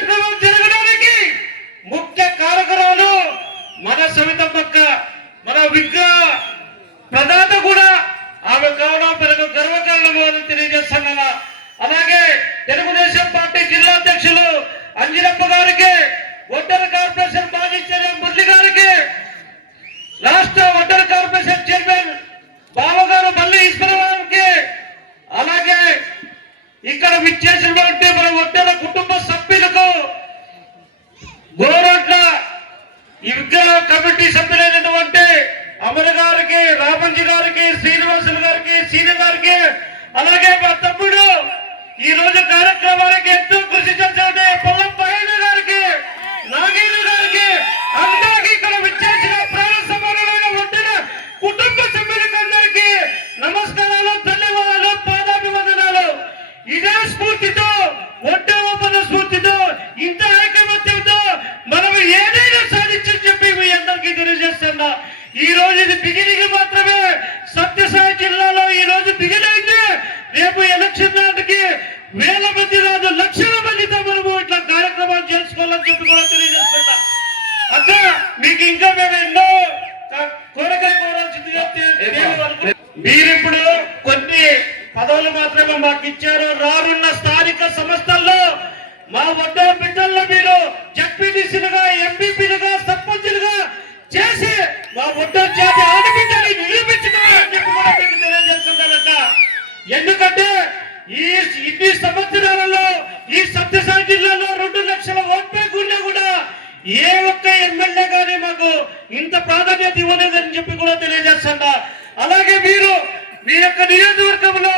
కార్యక్రమం జరగడానికి ముఖ్య కారకురాలు మన సవితమ్మక్క, మన విగ్రహ ప్రదాత కూడా ఆమె కావడం పెరుగు గర్వకారణము అని తెలియజేస్తున్నా. అలాగే తెలుగుదేశం పార్టీ జిల్లా అధ్యక్షులు అంజినప్ప గారికి, ఒంటరి కార్పొరేషన్ మాజీ చైర్మన్ మురళి గారికి, రాష్ట్ర ఒంటరి కార్పొరేషన్ చైర్మన్ బావగారు మల్లి ఈశ్వరరావుకి, అలాగే ఇక్కడ విచ్చేసినటువంటి మన ఒంటరి కుటుంబ సభ్యులకు, గోరట్ల ఈ విద్యా కమిటీ సభ్యులైనటువంటి అమర్ గారికి, రామంజీ గారికి, శ్రీనివాసులు గారికి, సీని గారికి, అలాగే మా తమ్ముడు ఈ రోజు కార్యక్రమానికి ఎంతో కృషి చేసే పొల్లం పైన గారికి, నాగేంద్ర గారికి, అందరికీ ఇక్కడ విచ్చేసిన ప్రాణ సమానమైన ఒంటరి కుటుంబ సభ్యులకు అందరికీ నమస్కారాలు, ధన్యవాదాలు, పాదాభివందనాలు. ఇదే స్ఫూర్తితో, ఒంటరి ఒప్పంద స్ఫూర్తితో, ఇంత ఐకమత్యంతో మనం ఏదైనా సాధించని చెప్పి మీ అందరికీ తెలియజేస్తున్నా. ఈ రోజు ఇది బిగినింగ్ మాత్రమే. సత్యసాయి జిల్లాలో ఈ రోజు బిగిన్ అయితే రేపు ఎలక్షన్ నాటికి వేల మంది రాదు, లక్షల మందితో మనము ఇట్లా కార్యక్రమాలు చేసుకోవాలని చెప్పి కూడా తెలియజేస్తున్నా. అక్క మీకు ఇంకా మేము ఎన్నో కోరికలు కోరాల్సిందిగా మీరిప్పుడు కొన్ని పదవులు మాత్రమే మాకు ఇచ్చారు. రానున్న స్థానిక సంస్థల్లో మా వడ్డ బిడ్డల్లో మీరు జడ్పీటీసీలుగా, ఎంపీపీలుగా, సర్పంచులుగా చేసి మా వడ్డ జాతి ఆడబిడ్డని నిరూపించుకోవాలని చెప్పి కూడా మీకు తెలియజేస్తున్నారట. ఎందుకంటే ఇన్ని సంవత్సరాలలో ఈ సత్యసాయి జిల్లాలో 2 లక్షల ఓట్ బ్యాంక్ ఉన్నా కూడా ఏ ఒక్క ఎమ్మెల్యే గానీ మాకు ఇంత ప్రాధాన్యత ఇవ్వలేదని చెప్పి కూడా తెలియజేస్తున్నా. అలాగే మీరు మీ యొక్క నియోజకవర్గంలో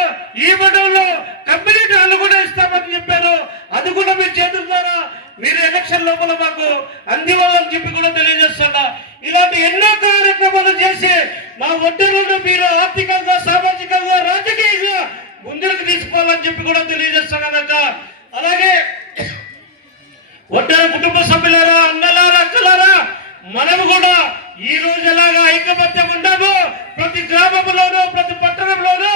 ఈ మండలంలో కమ్యూనిటీ హాల్ కూడా ఇస్తామని చెప్పారు. అది కూడా మీ చేతుల ద్వారా మీరు ఎలక్షన్ లోపల మాకు అందివ్వాలని చెప్పి కూడా తెలియజేస్తున్నా. ఇలాంటి ఎన్నో కార్యక్రమాలు చేసి మా ఒడ్డూరులో మీరు ఆర్థికంగా, సామాజికంగా, రాజకీయంగా ముందుకు తీసుకోవాలని చెప్పి కూడా తెలియజేస్తున్నానట. అలాగే ఒడ్డూరు కుటుంబ సభ్యులారా, అన్నలారా, అక్కలారా, మనము కూడా ఈ రోజు ఎలాగా ఐకమత్యం ఉన్నామో ప్రతి గ్రామంలోనూ, ప్రతి పట్టణంలోనూ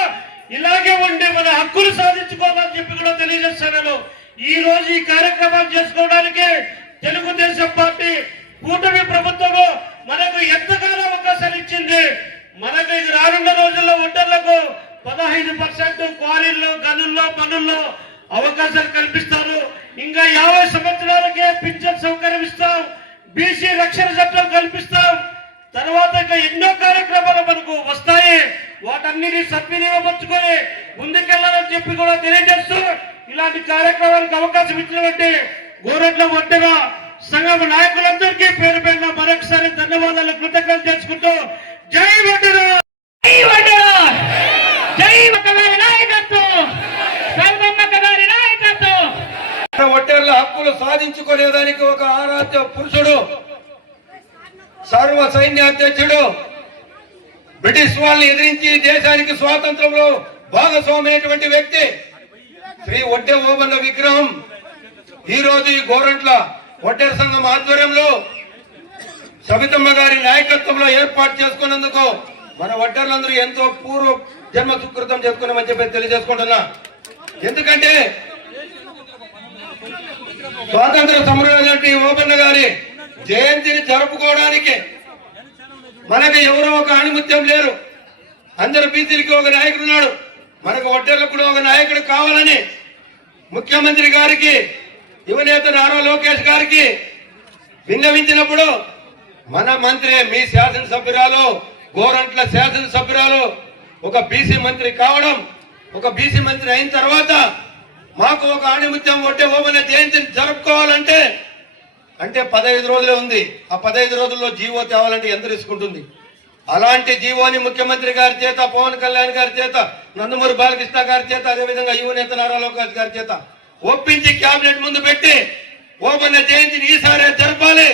ఇలాగే ఉండి మన హక్కులు సాధించుకోవాలని చెప్పి కూడా తెలియజేస్తున్నాను. ఈ రోజు ఈ కార్యక్రమాలు చేసుకోవడానికి తెలుగుదేశం పార్టీ కూటమి ప్రభుత్వము మనకు ఎంతగానో అవకాశాలు ఇచ్చింది. మనకు ఇది రానున్న రోజుల్లో ఒంటర్లకు 15% క్వారీల్లో, గనుల్లో, పనుల్లో అవకాశాలు కల్పిస్తారు. ఇంకా 50 సంవత్సరాలకే పింఛన్ సౌకర్యం ఇస్తాం, బీసీ రక్షణ చట్టం కల్పిస్తాం. తర్వాత ఇంకా ఎన్నో కార్యక్రమాలు మనకు వస్తాయి. వాటన్నిటిని సద్వినియోగపరుచుకొని ముందుకెళ్లాలని చెప్పి కూడా తెలియజేస్తూ ఇలాంటి కార్యక్రమాలకు అవకాశం ఇచ్చినటువంటి గోరట్ల ఒంటెర సంఘం నాయకులందరికీ పేరు పేరున మరొకసారి ధన్యవాదాలు, కృతజ్ఞతలు చేసుకుంటూ జై ఒంటెర, జై ఒంటెర, జై ఒంటెర నాయకత్వం, సర్వమ్మక్క గారి నాయకత్వం. ఒంటెర్ల హక్కులు సాధించుకునేదానికి ఒక ఆరాధ్య పురుషుడు, సర్వ సైన్యాధ్యక్షుడు, బ్రిటిష్ వాళ్ళని ఎదిరించి దేశానికి స్వాతంత్రంలో భాగస్వామైనటువంటి వ్యక్తి శ్రీ ఒడ్డె ఓబన్న విగ్రహం ఈ రోజు ఈ గోరంట్ల ఒడ్డెర సంఘం ఆధ్వర్యంలో సవితమ్మ గారి నాయకత్వంలో ఏర్పాటు చేసుకున్నందుకు మన ఒడ్డర్లందరూ ఎంతో పూర్వ జన్మ సుకృతం చేసుకున్నామని చెప్పి తెలియజేసుకుంటున్నా. ఎందుకంటే స్వాతంత్ర సమరమైనటువంటి ఓబన్న గారి జయంతిని జరుపుకోవడానికి మనకు ఎవరో ఒక ఆణిముత్యం లేరు. అందరు బీసీలకి ఒక నాయకుడు ఉన్నాడు, మనకు ఒడ్డర్లకు కూడా ఒక నాయకుడు కావాలని ముఖ్యమంత్రి గారికి, యువనేత నారా లోకేష్ గారికి విన్నవించినప్పుడు మన మంత్రి, మీ శాసనసభ్యురాలు, గోరంట్ల శాసనసభ్యురాలు ఒక బీసీ మంత్రి కావడం, ఒక బీసీ మంత్రి అయిన తర్వాత మాకు ఒక ఆణిముత్యం ఒడ్డె ఓబన్న జయంతిని జరుపుకోవాలంటే అంటే 15 రోజులే ఉంది. ఆ 15 రోజుల్లో జీవో తేవాలంటే ఎంత రిస్క్ ఉంటుంది. అలాంటి జీవోని ముఖ్యమంత్రి గారి చేత, పవన్ కళ్యాణ్ గారి చేత, నందమూరి బాలకృష్ణ గారి చేత, అదేవిధంగా యువనేత నారా లోకేష్ గారి చేత ఒప్పించి కేబినెట్ ముందు పెట్టి ఓబన్న జయంతిని ఈసారి జరపాలి,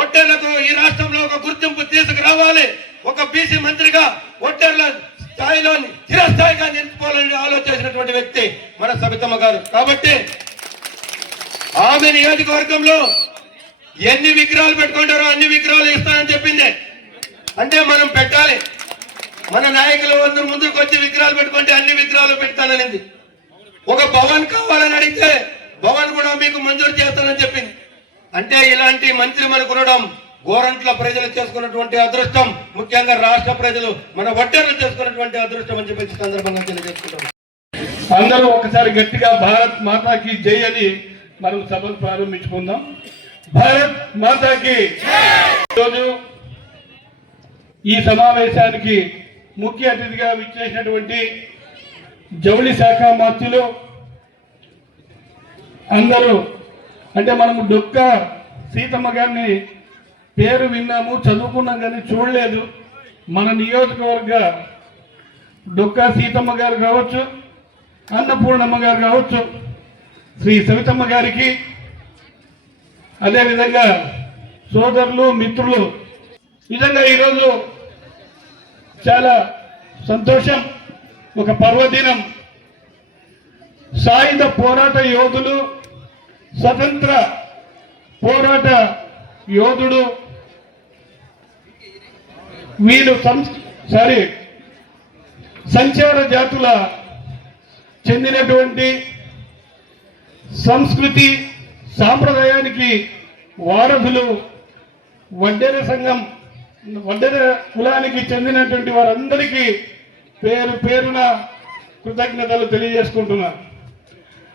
ఒడ్డెర్లకు ఈ రాష్ట్రంలో ఒక గుర్తింపు తీసుకురావాలి, ఒక బీసీ మంత్రిగా ఒడ్డెర్ల స్థాయిలో చిరస్థాయిగా నిలుపుకోవాలని ఆలోచించినటువంటి వ్యక్తి మన సవితమ్మ గారు. కాబట్టి ఆమె నియోజకవర్గంలో ఎన్ని విగ్రహాలు పెట్టుకుంటారో అన్ని విగ్రహాలు ఇస్తానని చెప్పింది. అంటే మనం పెట్టాలి, మన నాయకులు అందరూ ముందుకు వచ్చి విగ్రహాలు పెట్టుకుంటే అన్ని విగ్రహాలు పెడతాననింది. ఒక భవన్ కావాలని అడిగితే భవన్ కూడా మీకు మంజూరు చేస్తానని చెప్పింది. అంటే ఇలాంటి మంత్రి మనకు ఉండడం గోరంట్ల ప్రజలు చేసుకున్నటువంటి అదృష్టం, ముఖ్యంగా రాష్ట్ర ప్రజలు మన వడ్డర్లు చేసుకున్నటువంటి అదృష్టం అని చెప్పి సందర్భంగా తెలియజేసుకుంటాం. అందరూ ఒకసారి గట్టిగా భారత్ మాతాకి జై అని మనం సభను ప్రారంభించుకుందాం. భారత్ మాతాకి. ఈరోజు ఈ సమావేశానికి ముఖ్య అతిథిగా విచ్చేసినటువంటి జౌళి శాఖ మంత్రులు అందరూ, అంటే మనము డొక్క సీతమ్మ గారిని పేరు విన్నాము, చదువుకున్నాం కానీ చూడలేదు. మన నియోజకవర్గ డొక్క సీతమ్మ గారు కావచ్చు, అన్నపూర్ణమ్మ గారు కావచ్చు, శ్రీ సవితమ్మ గారికి, అదేవిధంగా సోదరులు మిత్రులు, నిజంగా ఈరోజు చాలా సంతోషం. ఒక పర్వదినం. సాయుధ పోరాట యోధులు, స్వతంత్ర పోరాట యోధుడు, వీళ్ళు సంచార జాతుల చెందినటువంటి సంస్కృతి సాంప్రదాయానికి వారధులు, వడ్డెర సంఘం, వడ్డెర కులానికి చెందినటువంటి వారందరికీ పేరు పేరున కృతజ్ఞతలు తెలియజేసుకుంటున్నాను.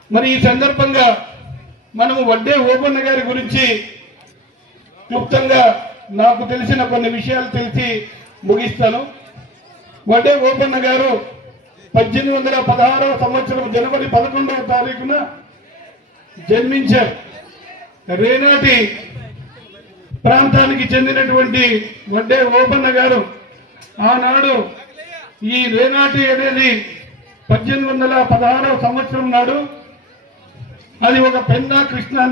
మరి ఈ సందర్భంగా మనము వడ్డే ఓబన్న గారి గురించి క్లుప్తంగా నాకు తెలిసిన కొన్ని విషయాలు తెలిసి ముగిస్తాను. వడ్డే ఓబన్న గారు 1816వ సంవత్సరం జనవరి 11వ తారీఖున జన్మించారు. రేనాటి ప్రాంతానికి చెందినటువంటి వడ్డే ఓబన్న గారు ఆనాడు ఈ రేనాటి అనేది 1816వ సంవత్సరం నాడు అది ఒక పెన్నా కృష్ణా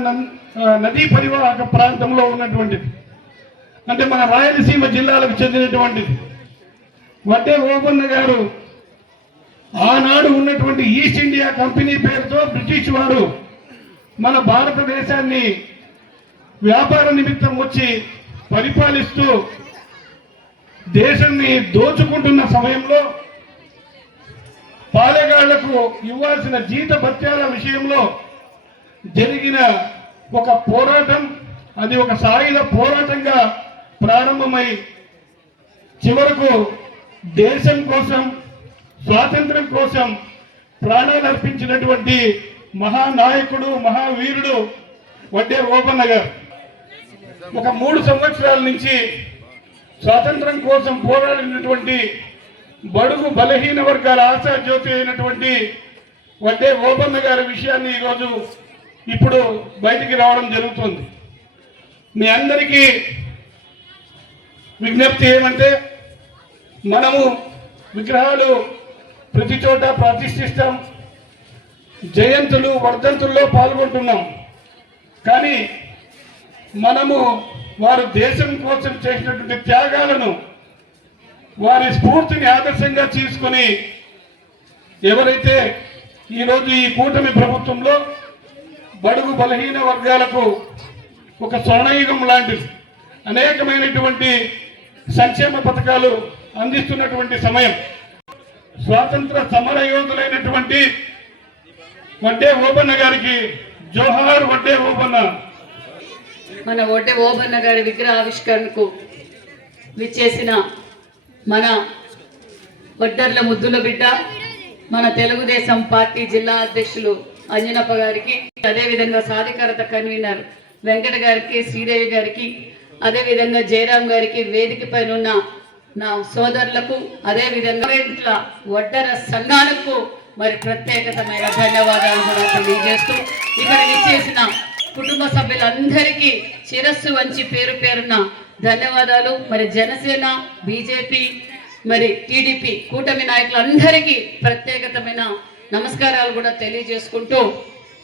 నదీ పరివాహక ప్రాంతంలో ఉన్నటువంటిది. అంటే మన రాయలసీమ జిల్లాలకు చెందినటువంటిది. వడ్డే ఓబన్న గారు ఆనాడు ఉన్నటువంటి ఈస్ట్ ఇండియా కంపెనీ పేరుతో బ్రిటిష్ వారు మన భారతదేశాన్ని వ్యాపార నిమిత్తం వచ్చి పరిపాలిస్తూ దేశాన్ని దోచుకుంటున్న సమయంలో పాలెగాళ్లకు ఇవ్వాల్సిన జీత భత్యాల విషయంలో జరిగిన ఒక పోరాటం, అది ఒక సాయుధ పోరాటంగా ప్రారంభమై చివరకు దేశం కోసం, స్వాతంత్ర్యం కోసం ప్రాణాలు అర్పించినటువంటి మహానాయకుడు, మహావీరుడు వడ్డే ఓబన్న గారు. ఒక 3 సంవత్సరాల నుంచి స్వాతంత్రం కోసం పోరాడినటువంటి బడుగు బలహీన వర్గాల ఆశాజ్యోతి అయినటువంటి వడ్డే ఓబన్న గారి విషయాన్ని ఈరోజు ఇప్పుడు బయటికి రావడం జరుగుతుంది. మీ అందరికీ విజ్ఞప్తి ఏమంటే, మనము విగ్రహాలు ప్రతి చోట ప్రతిష్ఠిస్తాం, జయంతులు వర్ధంతుల్లో పాల్గొంటున్నాం. కానీ మనము వారు దేశం కోసం చేసినటువంటి త్యాగాలను, వారి స్ఫూర్తిని ఆదర్శంగా తీసుకొని ఎవరైతే ఈరోజు ఈ కూటమి ప్రభుత్వంలో బడుగు బలహీన వర్గాలకు ఒక స్వర్ణయుగం లాంటిది అనేకమైనటువంటి సంక్షేమ పథకాలు అందిస్తున్నటువంటి సమయం, స్వాతంత్ర సమర యోధులైనటువంటి వడ్డే ఓబన్న గారికి జోహార్. వడ్డే ఓబన్న. మన వడ్డే ఓబన్న గారి విగ్రహ ఆవిష్కరణకు విచ్చేసిన మన వడ్డర్ల ముద్దుల బిడ్డ, మన తెలుగుదేశం పార్టీ జిల్లా అధ్యక్షులు అంజనప్ప గారికి, అదేవిధంగా సాధికారత కన్వీనర్ వెంకట గారికి, శ్రీదేవి గారికి, అదేవిధంగా జయరాం గారికి, వేదిక పైన ఉన్న నా సోదరులకు, అదేవిధంగా వడ్డర సంఘాలకు మరి ప్రత్యేకమైన ధన్యవాదాలు కూడా తెలియజేస్తూ, ఇక్కడ విచ్చేసిన కుటుంబ సభ్యులందరికీ శిరస్సు వంచి పేరు పేరున ధన్యవాదాలు. మరి జనసేన, బీజేపీ, మరి టీడీపీ కూటమి నాయకులందరికీ ప్రత్యేకమైన నమస్కారాలు కూడా తెలియజేసుకుంటూ,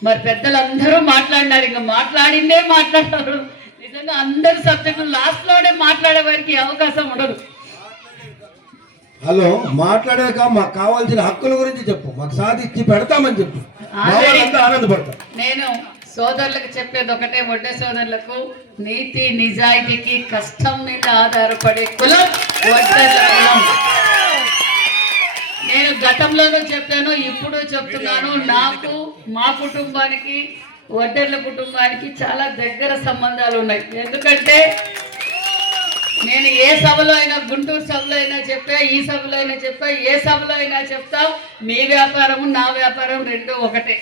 మరి పెద్దలందరూ మాట్లాడినారు, ఇంకా మాట్లాడిందే మాట్లాడారు. నిజంగా అందరు సబ్జెక్టులు లాస్ట్ లోనే మాట్లాడే వారికి అవకాశం ఉండదు. హలో, మాట్లాడాక మాకు కావాల్సిన హక్కుల గురించి చెప్పు, మాకు సాధించి పెడతామని చెప్పు, ఆనందపడతాం. నేను సోదరులకు చెప్పేది ఒకటే, వడ్డే సోదరులకు, నీతి నిజాయితీకి కష్టం మీద ఆధారపడే కులం వడ్డర్ల కులం. నేను గతంలోనూ చెప్పాను, ఇప్పుడు చెప్తున్నాను, నాకు, మా కుటుంబానికి వడ్డర్ల కుటుంబానికి చాలా దగ్గర సంబంధాలు ఉన్నాయి. ఎందుకంటే నేను ఏ సభలో అయినా, గుంటూరు సభలో అయినా చెప్పా, ఈ సభలో అయినా చెప్పా, ఏ సభలో అయినా చెప్తా, మీ వ్యాపారం నా వ్యాపారం రెండు ఒకటే.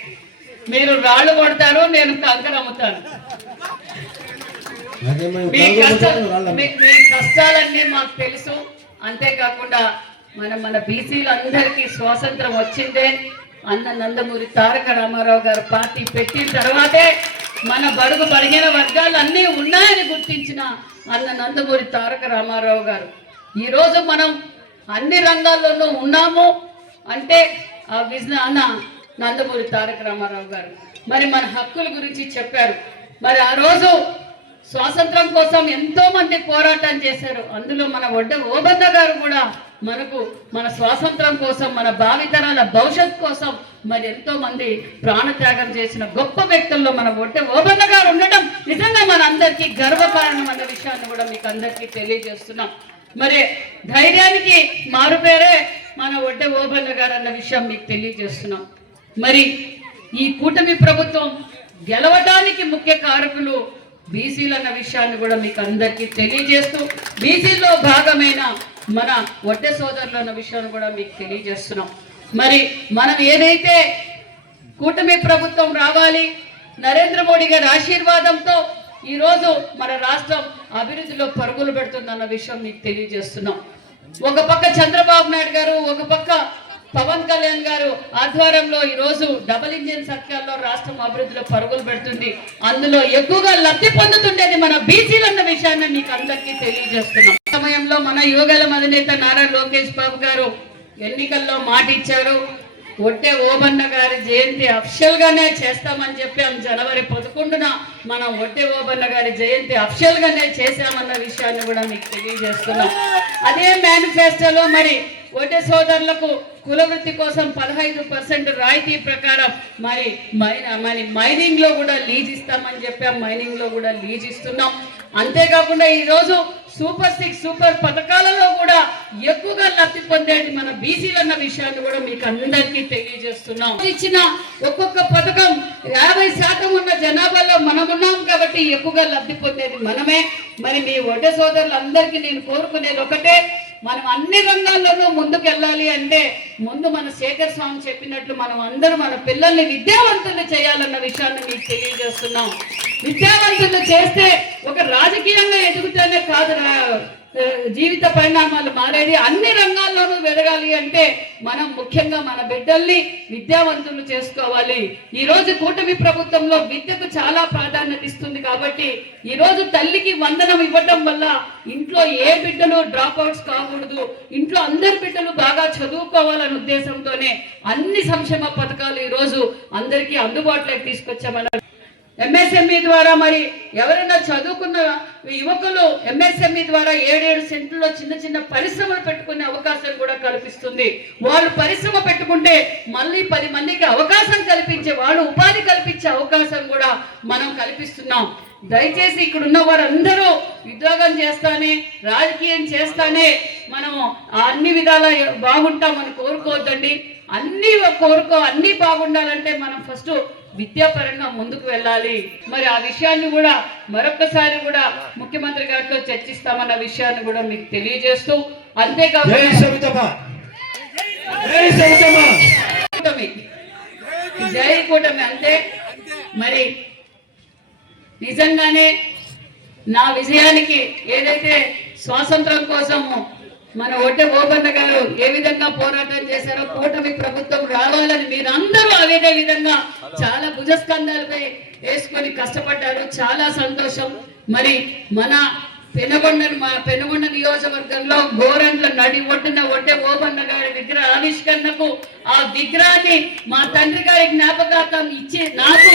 మీరు రాళ్ళు కొడతారు, నేను కంకర అమ్ముతాను. మీ కష్టాలన్నీ మాకు తెలుసు. అంతేకాకుండా మన బీసీలందరికీ స్వాతంత్రం వచ్చిందే అన్న నందమూరి తారక రామారావు గారు పార్టీ పెట్టిన తర్వాతే మన బడుగు బలిగిన వర్గాలు అన్నీ ఉన్నాయని గుర్తించిన అన్న నందమూరి తారక రామారావు గారు. ఈరోజు మనం అన్ని రంగాల్లోనూ ఉన్నాము అంటే ఆ విజన్ అన్న నందమూరి తారక రామారావు గారు. మరి మన హక్కుల గురించి చెప్పారు. మరి ఆ రోజు స్వాతంత్రం కోసం ఎంతో మంది పోరాటం చేశారు. అందులో మన వడ్డే ఓబన్న గారు కూడా మనకు మన స్వాతంత్రం కోసం, మన భావితరాల భవిష్యత్ కోసం మరి ఎంతో మంది ప్రాణత్యాగం చేసిన గొప్ప వ్యక్తుల్లో మన వడ్డే ఓబన్న గారు ఉండటం నిజంగా మన అందరికీ గర్వకారణం అన్న విషయాన్ని కూడా మీకు అందరికీ తెలియజేస్తున్నాం. మరి ధైర్యానికి మారుపేరే మన వడ్డే ఓబన్న గారు అన్న విషయం మీకు తెలియజేస్తున్నాం. మరి ఈ కూటమి ప్రభుత్వం గెలవడానికి ముఖ్య కారకులు బీసీలు అన్న విషయాన్ని కూడా మీకు అందరికీ తెలియజేస్తూ, బీసీలో భాగమైన మన వడ్డే సోదరులు అన్న విషయాన్ని కూడా మీకు తెలియజేస్తున్నాం. మరి మనం ఏదైతే కూటమి ప్రభుత్వం రావాలి, నరేంద్ర మోడీ గారి ఆశీర్వాదంతో ఈరోజు మన రాష్ట్రం అభివృద్ధిలో పరుగులు పెడుతుందన్న విషయం మీకు తెలియజేస్తున్నాం. ఒక పక్క చంద్రబాబు నాయుడు గారు, ఒక పక్క పవన్ కళ్యాణ్ గారు ఆధ్వర్యంలో ఈరోజు డబుల్ ఇంజిన్ సర్కార్లో రాష్ట్రం అభివృద్ధిలో పరుగులు పెడుతుంది. అందులో ఎక్కువగా లబ్ధి పొందుతుండేది మన బీసీలు అన్న విషయాన్ని మీకు అందరికీ తెలియజేస్తున్నాం. సమయంలో మన యువగళం అధినేత నారా లోకేష్ బాబు గారు ఎన్నికల్లో మాట ఇచ్చారు. వడ్డే ఓబన్న గారి జయంతి అఫిషియల్ గానే చేస్తామని చెప్పాం. జనవరి 11న మనం వడ్డే ఓబన్న గారి జయంతి అఫిషియల్ గానే చేశామన్న విషయాన్ని కూడా మీకు తెలియజేస్తున్నాం. అదే మేనిఫెస్టోలో మరి వడ్డే సోదరులకు కుల వృత్తి కోసం 15% రాయితీ ప్రకారం మరి మైనింగ్ లో కూడా లీజ్ ఇస్తామని చెప్పాం. మైనింగ్ లో కూడా లీజ్ ఇస్తున్నాం. అంతేకాకుండా ఈరోజు సూపర్ 6 సూపర్ పథకాలలో కూడా ఎక్కువగా లబ్ధి పొందేది మన బీసీలు అన్న విషయాన్ని కూడా మీకు అందరికీ తెలియజేస్తున్నాం. ఇచ్చిన ఒక్కొక్క పథకం 50% ఉన్న జనాభాలో మనం ఉన్నాం కాబట్టి ఎక్కువగా లబ్ధి పొందేది మనమే. మరి మీ వడ్డే సోదరులందరికీ నేను కోరుకునేది ఒకటే, మనం అన్ని రంగాల్లోనూ ముందుకు వెళ్ళాలి అంటే ముందు మన శేఖర్ స్వామి చెప్పినట్లు మనం అందరూ మన పిల్లల్ని విద్యావంతులు చేయాలన్న విషయాన్ని మీకు తెలియజేస్తున్నాం. విద్యావంతులు చేస్తే ఒక రాజకీయంగా ఎదుగుతూనే కాదు జీవిత పరిణామాలు మారేది. అన్ని రంగాల్లోనూ వెదగాలి అంటే మనం ముఖ్యంగా మన బిడ్డల్ని విద్యావంతులు చేసుకోవాలి. ఈ రోజు కూటమి ప్రభుత్వంలో విద్యకు చాలా ప్రాధాన్యత ఇస్తుంది కాబట్టి ఈ రోజు తల్లికి వందనం ఇవ్వటం వల్ల ఇంట్లో ఏ బిడ్డలు డ్రాప్ అవుట్స్ కాకూడదు, ఇంట్లో అందరి బిడ్డలు బాగా చదువుకోవాలనే ఉద్దేశంతోనే అన్ని సంక్షేమ పథకాలు ఈ రోజు అందరికీ అందుబాటులోకి తీసుకొచ్చామన్నారు. ఎంఎస్ఎంఈ ద్వారా మరి ఎవరైనా చదువుకున్న యువకులు ఎంఎస్ఎంఈ ద్వారా 7 సెంట్లలో చిన్న చిన్న పరిశ్రమలు పెట్టుకునే అవకాశం కూడా కల్పిస్తుంది. వాళ్ళు పరిశ్రమ పెట్టుకుంటే మళ్ళీ 10 మందికి అవకాశం కల్పించే, వాళ్ళు ఉపాధి కల్పించే అవకాశం కూడా మనం కల్పిస్తున్నాం. దయచేసి ఇక్కడ ఉన్న వారందరూ ఉద్యోగం చేస్తానే, రాజకీయం చేస్తానే మనం అన్ని విధాలా బాగుంటామని కోరుకోవద్దండి. అన్ని బాగుండాలంటే మనం ఫస్ట్ విద్యాపరంగా ముందుకు వెళ్ళాలి. మరి ఆ విషయాన్ని కూడా మరొకసారి కూడా ముఖ్యమంత్రి గారితో చర్చిస్తామన్న విషయాన్ని కూడా మీకు తెలియజేస్తూ, అంతేకాకుండా జై కూటమి అంతే. మరి నిజంగానే నా విజయానికి ఏదైతే స్వాతంత్రం కోసము మన వడ్డే ఓబన్న గారు ఏ విధంగా పోరాటం చేశారో కూటమి ప్రభుత్వం రావాలని మీరందరూ అదే విధంగా చాలా భుజస్కంధాలపై వేసుకొని కష్టపడ్డారు. చాలా సంతోషం. మరి మన పెనుగొండ నియోజకవర్గంలో గోరంట్ల నడి ఒడ్డున వడ్డే ఓబన్న గారి విగ్రహ ఆవిష్కరణకు ఆ విగ్రహాన్ని మా తండ్రి గారి జ్ఞాపకార్థం ఇచ్చి నాకు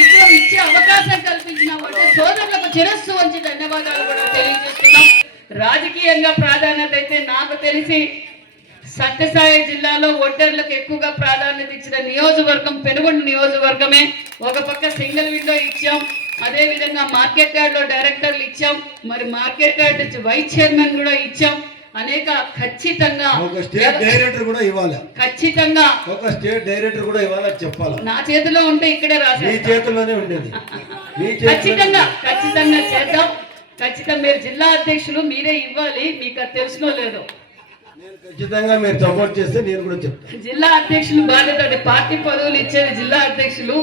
విగ్రహం ఇచ్చే అవకాశం కల్పించిన వడ్డే సోదరులకు శిరస్సు వంచి ధన్యవాదాలు కూడా తెలియజేస్తున్నాం. రాజకీయంగా ప్రాధాన్యత అయితే నాకు తెలిసి సత్యసాయి జిల్లాలో ఒడ్డర్లకు ఎక్కువగా ప్రాధాన్యత ఇచ్చిన నియోజకవర్గం పెనుగొండ నియోజకవర్గమే. ఒక పక్క సింగిల్ విండో ఇచ్చాం, అదే విధంగా మార్కెట్ యార్డ్ లో డైరెక్టర్లు ఇచ్చాం, మరి మార్కెట్ యార్డ్ వైస్ చైర్మన్ కూడా ఇచ్చాం. అనేక ఖచ్చితంగా ఒక స్టేట్ డైరెక్టర్ కూడా ఇవ్వాలి, ఖచ్చితంగా ఒక స్టేట్ డైరెక్టర్ కూడా ఇవ్వాలని చెప్పాలి. నా చేతిలో ఉంటే ఇక్కడే మీ రాశారు, చేతుల్లోనే ఉండేది. మీ ఖచ్చితంగా ఖచ్చితంగా చేద్దాం. ఖచ్చితంగా మీరు జిల్లా అధ్యక్షులు మీరే ఇవ్వాలి, మీకు అది తెలుసునో లేదో. ఖచ్చితంగా మీరు సపోర్ట్ చేస్తే నేను కూడా చెప్తాను. జిల్లా అధ్యక్షులు బాధ్యత, అది పార్టీ పదవులు ఇచ్చేది జిల్లా అధ్యక్షులు.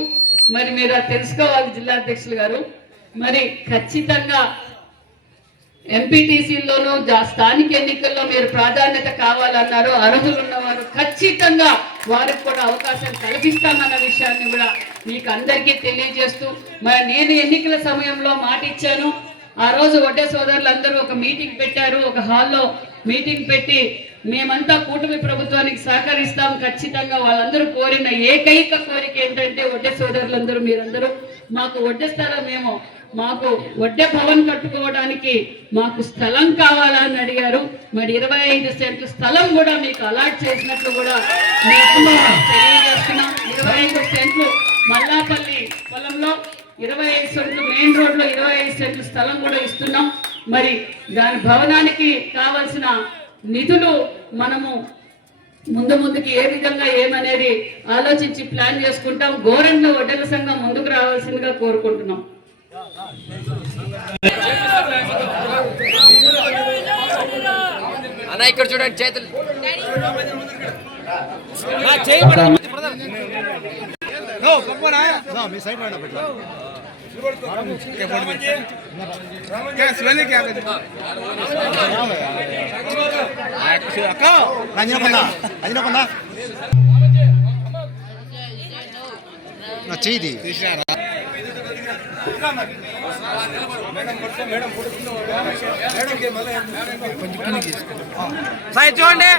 మరి మీరు అది తెలుసుకోవాలి జిల్లా అధ్యక్షులు గారు. మరి ఖచ్చితంగా ఎంపీటీసీల్లోనూ స్థానిక ఎన్నికల్లో మీరు ప్రాధాన్యత కావాలన్నారు. అర్హులు ఉన్నవారు ఖచ్చితంగా వారికి కూడా అవకాశం కల్పిస్తామన్న విషయాన్ని కూడా మీకు అందరికీ తెలియజేస్తూ, మరి నేను ఎన్నికల సమయంలో మాట ఇచ్చాను. ఆ రోజు వడ్డే సోదరులు అందరూ ఒక మీటింగ్ పెట్టారు, ఒక హాల్లో మీటింగ్ పెట్టి మేమంతా కూటమి ప్రభుత్వానికి సహకరిస్తాం ఖచ్చితంగా. వాళ్ళందరూ కోరిన ఏకైక కోరిక ఏంటంటే వడ్డే సోదరులందరూ మీరందరూ మాకు వడ్డేస్తారా, మేము మాకు వడ్డే భవన్ కట్టుకోవడానికి మాకు స్థలం కావాలని అడిగారు. మరి 25 సెంట్ల స్థలం కూడా మీకు అలాట్ చేసినట్లు కూడా మీకు తెలియజేస్తున్నాం. 25 సెంట్లు మల్లాపల్లి పొలంలో, 25 సెంట్లు మెయిన్ రోడ్లో 25 సెంట్ల స్థలం కూడా ఇస్తున్నాం. మరి దాని భవనానికి కావలసిన నిధులు మనము ముందుకి ఏ విధంగా ఏమనేది ఆలోచించి ప్లాన్ చేసుకుంటాం. గోరంట్ల వడ్డెల సంఘం ముందుకు రావాల్సిందిగా కోరుకుంటున్నాం. అన్న ఇక్కడ చూడండి చేతులు చేయి సాయి చూడండి